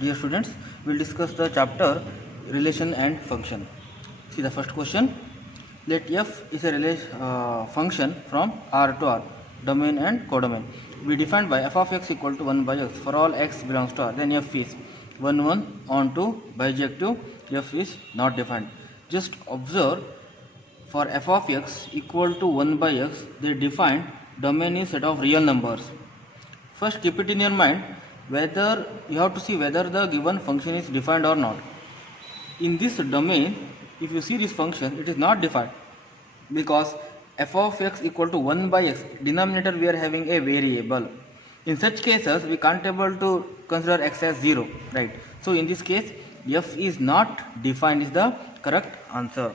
Dear students, we'll discuss the chapter relation and function. See the first question. Let f is a function from R to R, domain and codomain. We defined by f of x equal to 1 by x for all x belongs to R. Then f is 1 1 on to bijective f is not defined. Just observe, for f of x equal to 1 by x, they define domain is set of real numbers. First keep it in your mind whether you have to see whether the given function is defined or not. In this domain, if you see this function, it is not defined because f of x equal to 1 by x, denominator we are having a variable. In such cases, we can't able to consider x as 0, right? So in this case, f is not defined is the correct answer.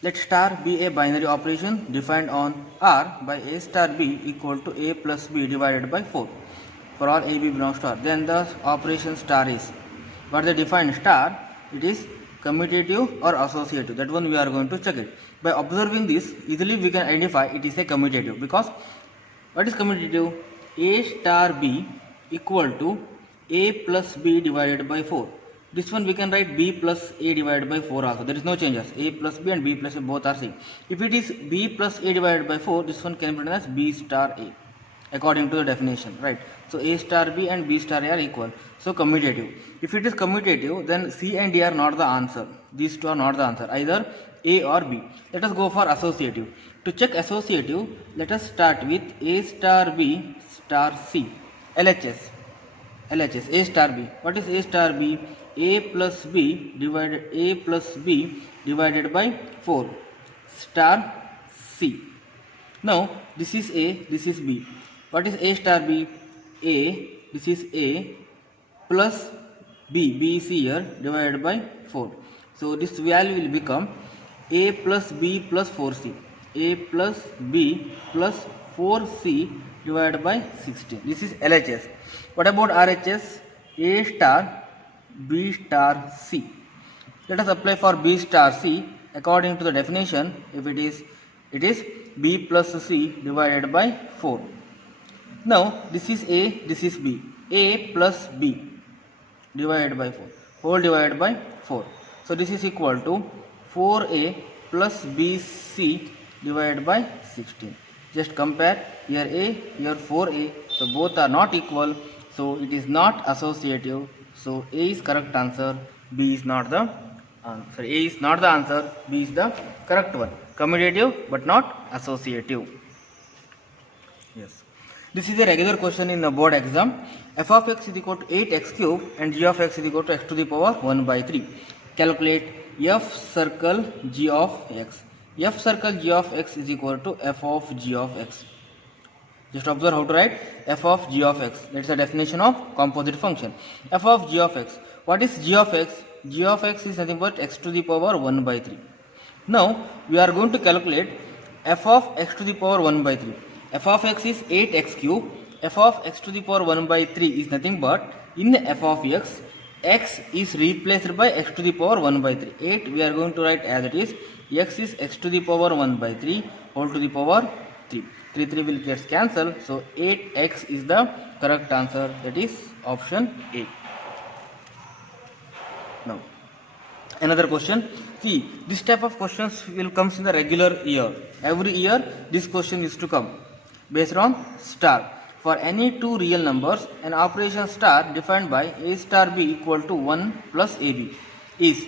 Let star be a binary operation defined on R by a star b equal to a plus b divided by 4. For all a b belongs to R, then the operation star is, what they define star, it is commutative or associative. That one we are going to check it. By observing this, easily we can identify it is a commutative, because what is commutative? A star b equal to a plus b divided by 4. This one we can write b plus a divided by 4 also. There is no changes. A plus b and b plus a both are same. If it is b plus a divided by 4, this one can be written as b star a according to the definition, right? So a star b and b star a are equal. So commutative. If it is commutative, then c and d are not the answer. These two are not the answer, either a or b. Let us go for associative. To check associative, let us start with a star b star c. LHS. A star b. What is a star b? A plus b divided by 4 star c. Now this is a, this is b. What is a star b? A, this is a plus b is here divided by 4. So this value will become a plus b plus 4c. A plus b plus 4c divided by 16. This is LHS. What about RHS? A star b star c. Let us apply for b star c according to the definition. If it is b plus c divided by 4. Now this is a, this is b. A plus b divided by 4 whole divided by 4. So this is equal to 4a plus bc divided by 16. Just compare, here a, here 4a, so both are not equal, so it is not associative. So a is correct answer, b is not the answer. A is not the answer, b is the correct one. Commutative but not associative. Yes. This is a regular question in the board exam. F of x is equal to 8x cube and g of x is equal to x to the power 1 by 3. Calculate f circle g of x. F circle g of x is equal to f of g of x. Just observe how to write f of g of x. That is the definition of composite function. F of g of x. What is g of x? G of x is nothing but x to the power 1 by 3. Now we are going to calculate f of x to the power 1 by 3. F of x is 8x cube. F of x to the power 1 by 3 is nothing but, in f of x is replaced by x to the power 1 by 3. 8 we are going to write as it is. X is x to the power 1 by 3 whole to the power 3. 3 will get cancelled. So 8x is the correct answer. That is option A. Now another question. See, this type of questions will come in the regular year. Every year this question is to come based on star. For any two real numbers, an operation star defined by a star b equal to 1 plus ab is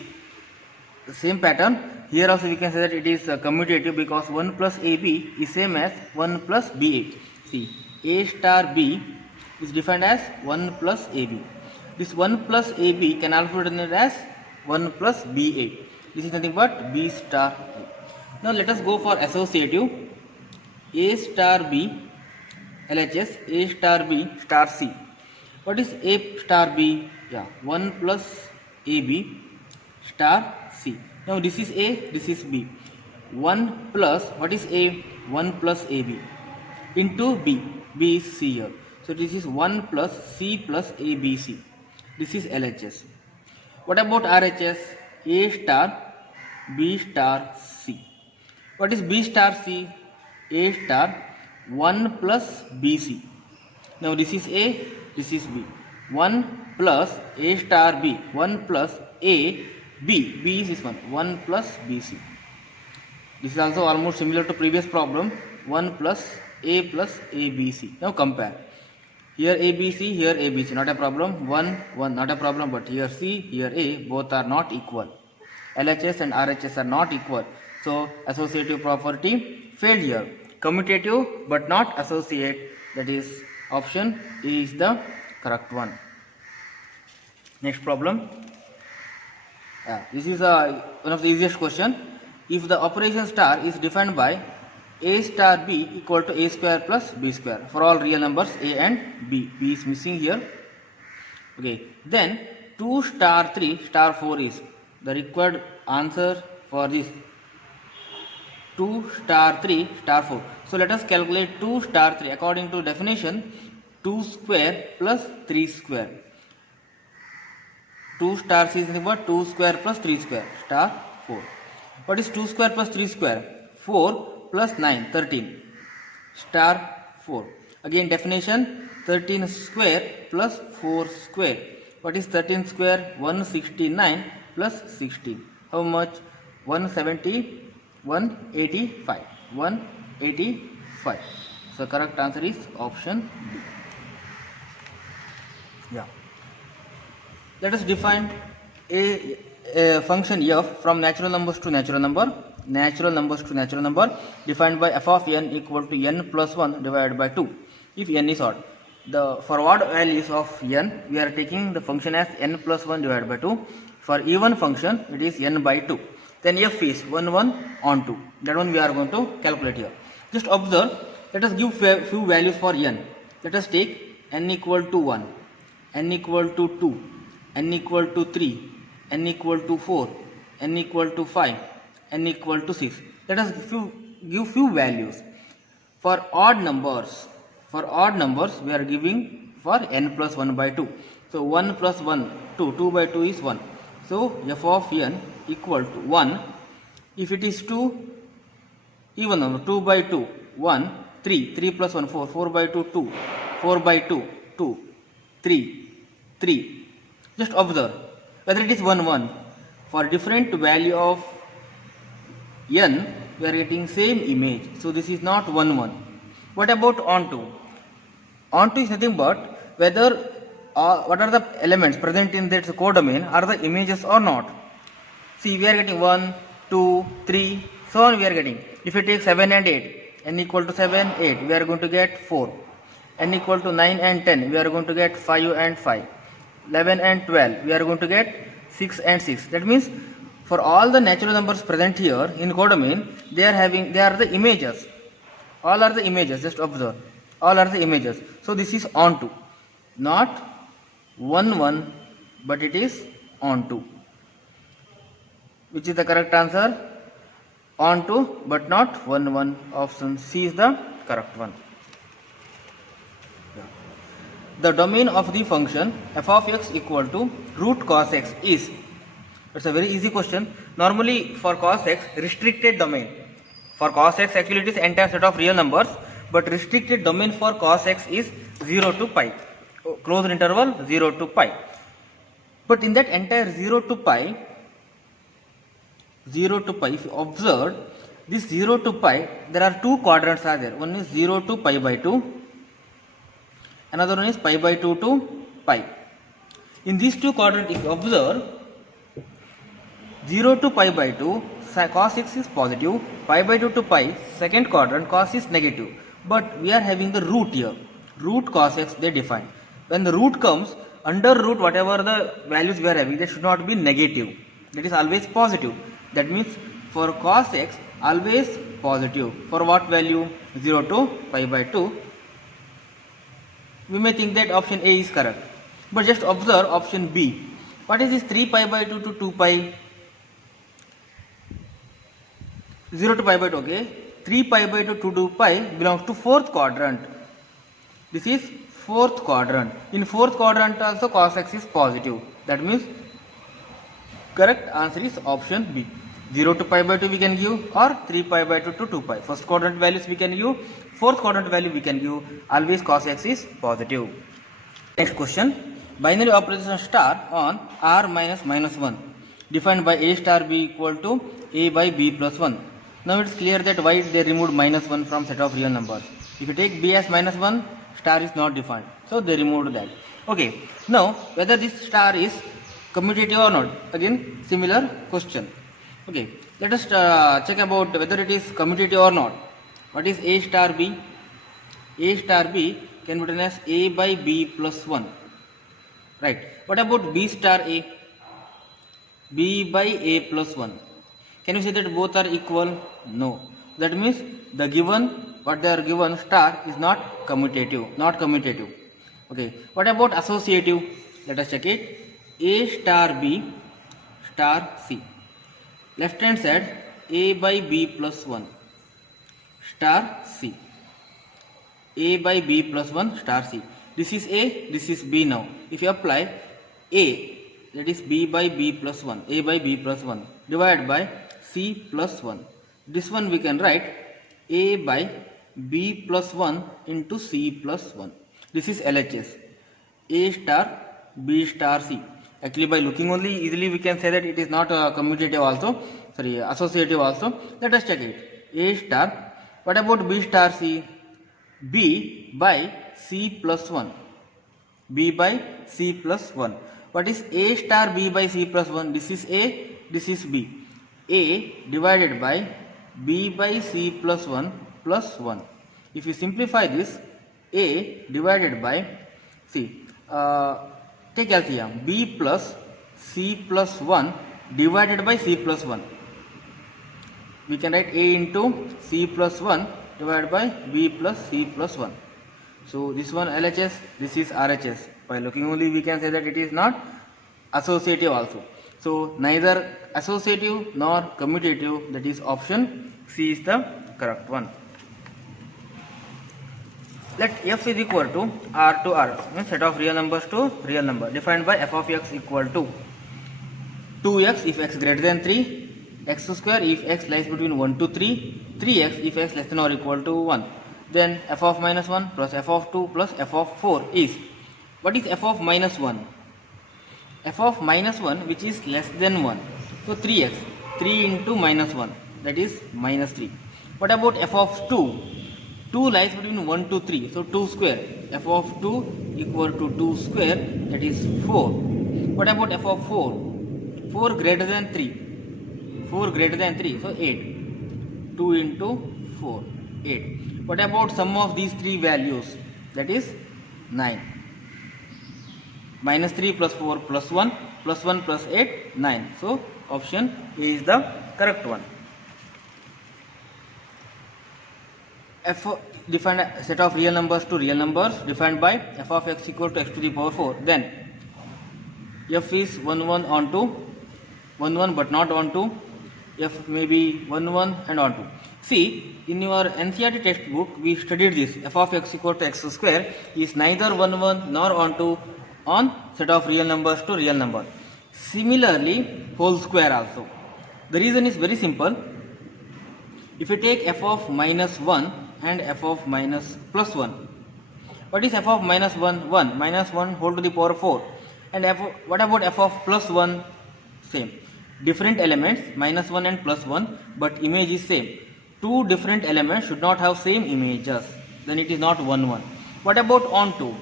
the same pattern. Here also we can say that it is commutative because 1 plus ab is same as 1 plus ba. See, a star b is defined as 1 plus ab. This 1 plus ab can also be written as 1 plus ba. This is nothing but b star a. Now let us go for associative. A star b, LHS, a star b star c. What is a star b? Yeah, 1 plus ab star c. Now this is a, this is b. 1 plus, what is a? 1 plus ab into b. B is c here. So this is 1 plus c plus abc. This is LHS. What about RHS? A star b star c. What is b star c? A star 1 plus bc. Now this is A, this is B. 1 plus A star B, 1 plus A B, B is this one, 1 plus BC. This is also almost similar to previous problem, 1 plus ABC. Now compare. Here ABC, here ABC, not a problem. 1, 1, not a problem, but here C, here A, both are not equal. LHS and RHS are not equal. So associative property failed here. Commutative but not associate, that is option E is the correct one. Next problem. This is one of the easiest question. If the operation star is defined by A star B equal to A square plus B square for all real numbers A and B. B is missing here. Okay. Then 2 star 3 star 4 is the required answer for this. 2 star 3 star 4. So let us calculate 2 star 3 according to definition. 2 square plus 3 square. 2 stars is nothing but 2 square plus 3 square star 4. What is 2 square plus 3 square? 4 plus 9, 13 star 4. Again definition, 13 square plus 4 square. What is 13 square? 169 plus 16. How much? 170, 185. 185. So correct answer is option B. Yeah. Let us define a function f from natural numbers to natural number. Natural numbers to natural number defined by f of n equal to n plus 1 divided by 2 if n is odd. For odd values of n, we are taking the function as n plus 1 divided by 2. For even function, it is n by 2. Then f is 1 1 on 2. That one we are going to calculate here. Just observe, let us give few values for n. Let us take n equal to 1, n equal to 2, n equal to 3, n equal to 4, n equal to 5, n equal to 6. Let us give few values. For odd numbers, we are giving for n plus 1 by 2. So 1 plus 1, 2, 2 by 2 is 1. So f of n equal to 1. If it is 2, even number, 2 by 2, 1, 3, 3 plus 1, 4, 4 by 2, 2, 4 by 2, 2, 3, 3. Just observe whether it is 1, 1. For different value of n, we are getting same image. So this is not 1, 1. What about onto? Onto is nothing but whether what are the elements present in that codomain are the images or not. See, we are getting 1, 2, 3, so on we are getting. If we take 7 and 8, n equal to 7, 8, we are going to get 4. N equal to 9 and 10, we are going to get 5 and 5. 11 and 12, we are going to get 6 and 6. That means for all the natural numbers present here in codomain, they are the images. All are the images, just observe. All are the images. So this is onto. Not 1, 1, but it is onto. Which is the correct answer? Onto, but not 1, 1. Option C is the correct one. The domain of the function f of x equal to root cos x is. It's a very easy question. Normally for cos x, restricted domain. For cos x, actually it is entire set of real numbers, but restricted domain for cos x is 0 to pi. Closed interval 0 to pi. But in that entire 0 to pi, if you observe this 0 to pi, there are two quadrants are there. One is 0 to pi by 2. Another one is pi by 2 to pi. In these two quadrants, if you observe, 0 to pi by 2, cos x is positive, pi by 2 to pi, second quadrant, cos is negative. But we are having the root here. Root cos x they define. When the root comes, under root whatever the values we are having, they should not be negative. That is always positive. That means for cos x, always positive. For what value? 0 to pi by 2. We may think that option A is correct. But just observe option B. What is this 3 pi by 2 to 2 pi? 0 to pi by 2, okay. 3 pi by 2 to 2 pi belongs to fourth quadrant. This is fourth quadrant. In fourth quadrant also cos x is positive. That means correct answer is option B. 0 to pi by 2 we can give, or 3 pi by 2 to 2 pi. First quadrant values we can give, fourth quadrant value we can give. Always cos x is positive. Next question. Binary operation star on r minus minus 1 defined by a star b equal to a by b plus 1. Now it's clear that why they removed minus 1 from set of real numbers. If you take b as minus 1, star is not defined, so they removed that. Okay, now whether this star is commutative or not, again similar question. Okay, let us check about whether it is commutative or not. What is a star b? A star b can be written as a by b plus 1, right? What about b star a? B by a plus 1. Can you say that both are equal? No. That means the given, what they are given, star is not commutative, Okay. What about associative? Let us check it. A star b star c. Left hand side, a by b plus 1 star c. A by b plus 1 star c. This is a, this is b now. If you apply a, that is b by b plus 1, a by b plus 1 divided by c plus 1. This one we can write a by b plus 1 into c plus 1. This is LHS. A star b star c. Actually by looking only easily we can say that it is not commutative also, associative also. Let us check it. A star. What about b star c? B by c plus 1. B by c plus 1. What is a star b by c plus 1? This is a, this is b. A divided by b by c plus 1 plus 1. If you simplify this, a divided by c, take LCM, b plus c plus 1 divided by c plus 1. We can write a into c plus 1 divided by b plus c plus 1. So this one LHS, this is RHS. By looking only we can say that it is not associative also. So neither associative nor commutative, that is option C is the correct one. Let f is equal to r to r, means set of real numbers to real number, defined by f of x equal to 2x if x greater than 3, x square if x lies between 1 to 3, 3x if x less than or equal to 1. Then f of minus 1 plus f of 2 plus f of 4 is, what is f of minus 1? F of minus 1 which is less than 1. So 3x, 3 into minus 1, that is minus 3. What about f of 2? 2 lies between 1 to 3, so 2 square. F of 2 equal to 2 square, that is 4. What about f of 4? 4 greater than 3. 4 greater than 3, so 8. 2 into 4, 8. What about sum of these three values? That is 9. Minus 3 plus 4 plus 1 plus 1 plus 8, 9. So option A is the correct one. F defined set of real numbers to real numbers, defined by f of x equal to x to the power 4. Then f is 1 1 onto 1 1 but not onto, f may be 1 1 and onto. See, in your NCERT textbook we studied this. F of x equal to x square is neither 1 1 nor onto on set of real numbers to real number. Similarly, whole square also. The reason is very simple. If you take f of minus 1 and f of minus plus 1, what is f of minus 1? 1 minus 1 whole to the power 4. And what about f of plus 1? Same. Different elements, minus 1 and plus 1, but image is same. Two different elements should not have same images. Then it is not 1 1. What about onto?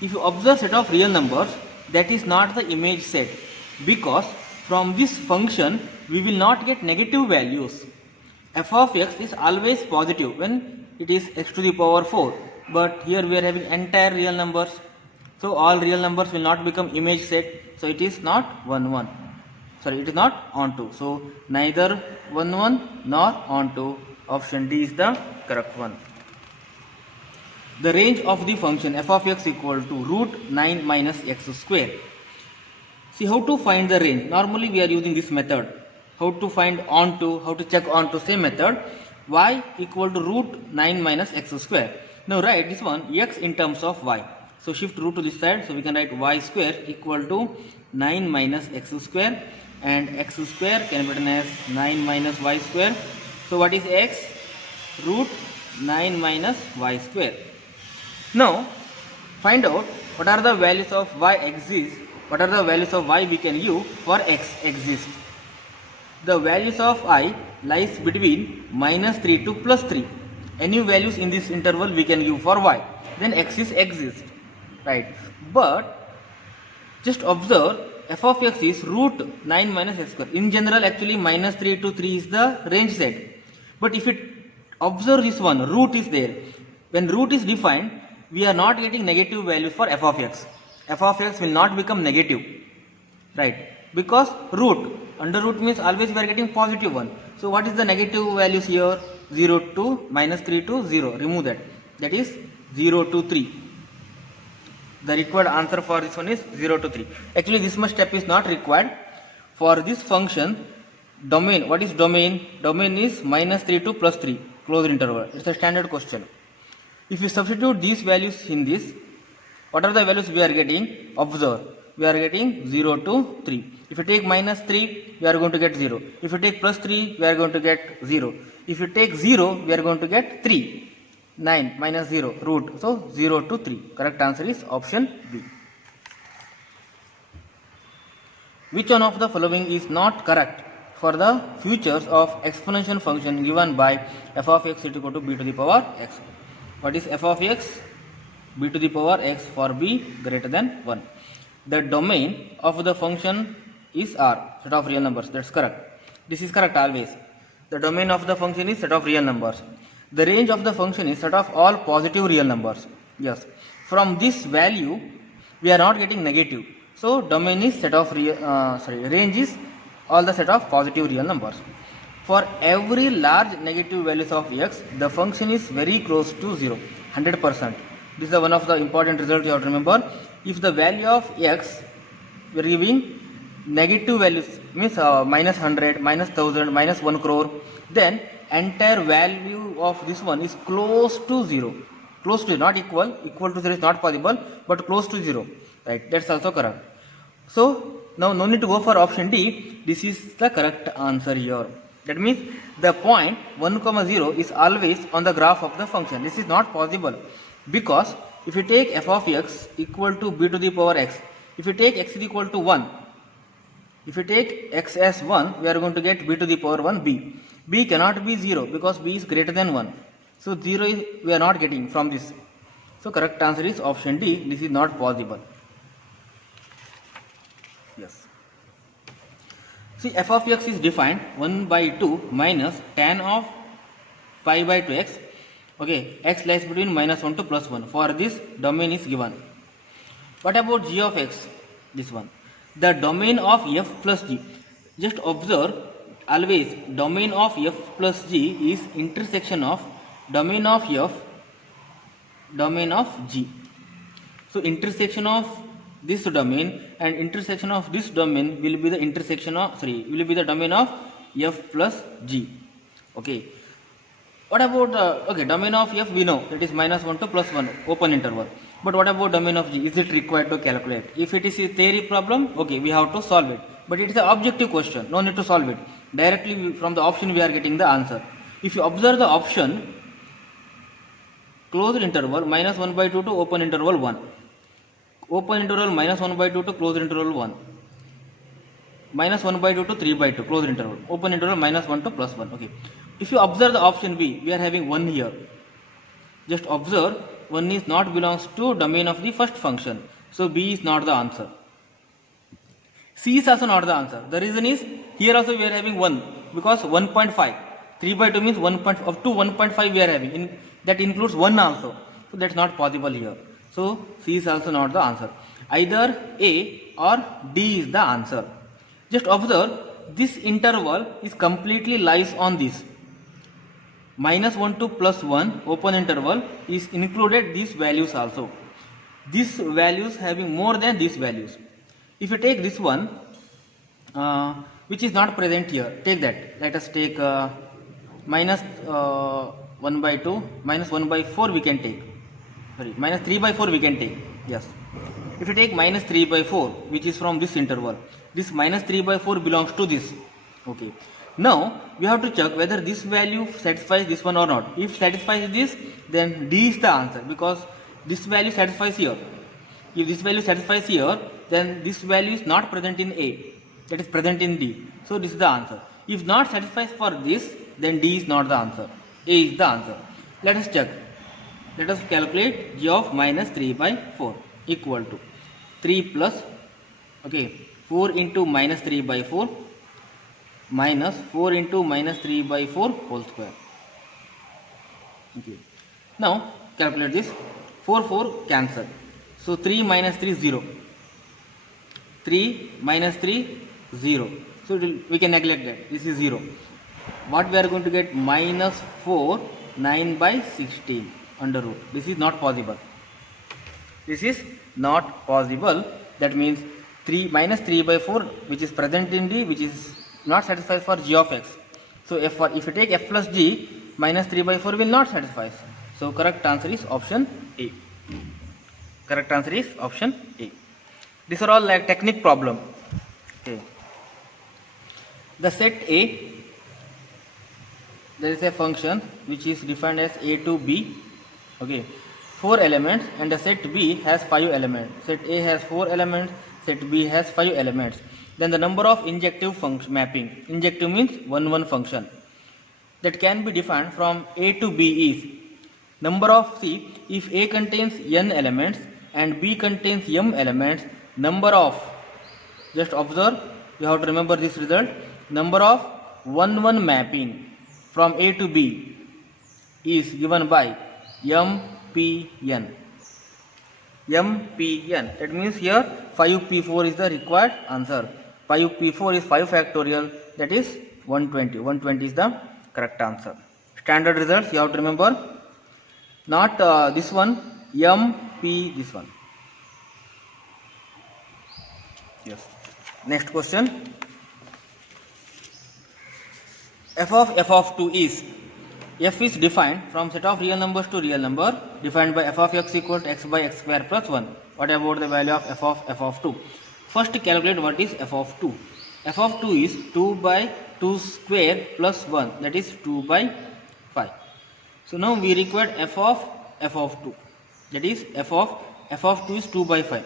If you observe set of real numbers, that is not the image set, because from this function we will not get negative values. F of x is always positive when it is x to the power 4, but here we are having entire real numbers, so all real numbers will not become image set, so it is not 1 1. Sorry, it is not onto. So neither 1 1 nor onto. Option D is the correct one. The range of the function f of x equal to root 9 minus x square. See how to find the range. Normally we are using this method. How to find onto, how to check onto, same method. Y equal to root 9 minus x square. Now write this one x in terms of y. So shift root to this side. So we can write y square equal to 9 minus x square. and x square can be written as 9 minus y square. So what is x? Root 9 minus y square. Now find out what are the values of y exist, what are the values of y we can use for x exist. The values of I lies between -3 to +3. Any values in this interval we can give for y, then x is exist, right? But just observe, f of x is root 9 minus x square. In general, actually -3 to 3 is the range set. But if it observe this one, root is there. When root is defined, we are not getting negative values for f of x. F of x will not become negative, right? Because root, under root means always we are getting positive one. So what is the negative values here? 0 to -3 to 0. Remove that. That is 0 to 3. The required answer for this one is 0 to 3. Actually, this much step is not required. For this function, domain, what is domain? Domain is -3 to +3, closed interval. It's a standard question. If you substitute these values in this, what are the values we are getting? Observe, we are getting 0 to 3. If you take -3, we are going to get 0. If you take +3, we are going to get 0. If you take 0, we are going to get 3. 9 minus 0, root. So 0 to 3. Correct answer is option B. Which one of the following is not correct for the features of exponential function given by f of x is equal to b to the power x? What is f of x? B to the power x for b greater than 1. The domain of the function is R, set of real numbers. That's correct. This is correct always. The domain of the function is set of real numbers. The range of the function is set of all positive real numbers. Yes. From this value, we are not getting negative. So domain is set of range is all the set of positive real numbers. For every large negative values of x, the function is very close to 0, 100%. This is one of the important results you have to remember. If the value of x, we are giving negative values, means -100, -1000, -1 crore, then entire value of this one is close to 0. Close to, not equal. Equal to 0 is not possible, but close to 0. Right, that's also correct. So now no need to go for option D. This is the correct answer here. That means the point 1, 0 is always on the graph of the function. This is not possible, because if you take f of x equal to b to the power x, if you take x is equal to 1, if you take x as 1, we are going to get b to the power 1 b. B cannot be 0 because b is greater than 1. So 0 is we are not getting from this. So correct answer is option D. This is not possible. Yes. See, f of x is defined 1/2 minus tan of pi by 2x. Okay, x lies between -1 to +1. For this, domain is given. What about g of x? This one. The domain of f plus g. Just observe, always domain of f plus g is intersection of domain of f, domain of g. So intersection of this domain and intersection of this domain will be the intersection of, will be the domain of f plus g. Okay. What about domain of f? We know that is -1 to +1, open interval. But what about domain of g? Is it required to calculate? If it is a theory problem, okay, we have to solve it. But it is an objective question, no need to solve it. Directly from the option we are getting the answer. If you observe the option, closed interval -1/2 to open interval 1. Open interval -1/2 to closed interval 1. -1/2 to 3/2, closed interval. Open interval -1 to +1. Okay. If you observe the option B, we are having 1 here. Just observe, 1 is not belongs to domain of the first function. So B is not the answer. C is also not the answer. The reason is, here also we are having 1, because 1.5. 3/2 means 1. Up to 1.5 we are having. That includes 1 also. So that's not possible here. So C is also not the answer. Either A or D is the answer. Just observe, this interval is completely lies on this. -1 to +1 open interval is included these values also. These values having more than these values. If you take this one, which is not present here, take that. Let us take -1/2, -1/4 we can take. Sorry, -3/4 we can take. Yes. If you take minus 3 by 4, which is from this interval, this minus 3 by 4 belongs to this. Okay. Now we have to check whether this value satisfies this one or not. If satisfies this, then D is the answer, because this value satisfies here. If this value satisfies here, then this value is not present in A, that is present in D. So this is the answer. If not satisfies for this, then D is not the answer. A is the answer. Let us check. Let us calculate G of minus 3 by 4 equal to 3 plus, okay, 4 into minus 3 by 4 minus 4 into minus 3 by 4 whole square. Okay. Now calculate this. 4 cancel. So 3 minus 3 0. 3 minus 3 0. So we can neglect that. This is 0. What we are going to get? Minus 4 9 by 16 under root. This is not possible. This is not possible. That means 3 minus 3 by 4, which is present in D, which is not satisfied for G of x. So if you take f plus g, minus 3 by 4 will not satisfy. So correct answer is option A. Correct answer is option A. These are all like technique problem. Okay. The set A, there is a function which is defined as A to B. Okay. 4 elements, and the set B has 5 elements. Set A has 4 elements, set B has 5 elements. Then the number of injective function mapping. Injective means 1 function that can be defined from A to B is number of, see, if A contains n elements and B contains m elements, number of, just observe, you have to remember this result, number of 1 mapping from A to B is given by MPN. MPN, that means here 5P4 is the required answer. 5P4 is 5 factorial, that is 120. 120 is the correct answer. Standard results you have to remember, not this one, MP, this one. Yes. Next question. F of 2 is, f is defined from set of real numbers to real number, defined by f of x equal to x by x square plus 1. What about the value of f of 2? First calculate what is f of 2. F of 2 is 2 by 2 square plus 1, that is 2 by 5. So now we require f of 2, that is f of 2 is 2 by 5.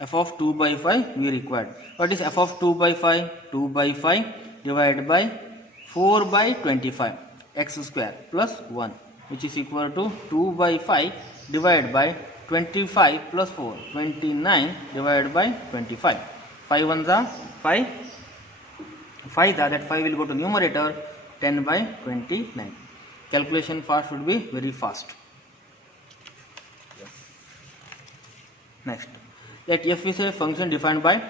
F of 2 by 5 we required. What is f of 2 by 5? 2 by 5 divided by 4 by 25 x square plus 1, which is equal to 2 by 5 divided by 25 plus 4, 29 divided by 25. 5 ones are 5. 5 that 5 will go to numerator, 10 by 29. Calculation part should be very fast. Next, let f is a function defined by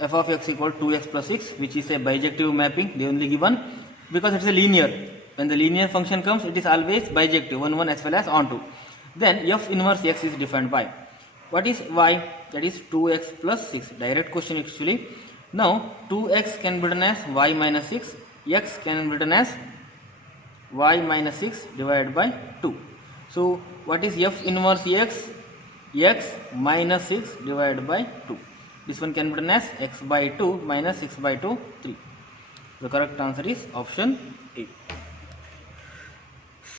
f of x equal to 2x plus 6, which is a bijective mapping. They only given because it is a linear. When the linear function comes, it is always bijective, 1 as well as onto. Then f inverse x is defined by, what is y? That is 2x plus 6. Direct question actually. Now 2x can be written as y minus 6, x can be written as y minus 6 divided by 2. So what is f inverse x? X minus 6 divided by 2. This one can be written as x by 2 minus 6 by 2, 3. The correct answer is option A.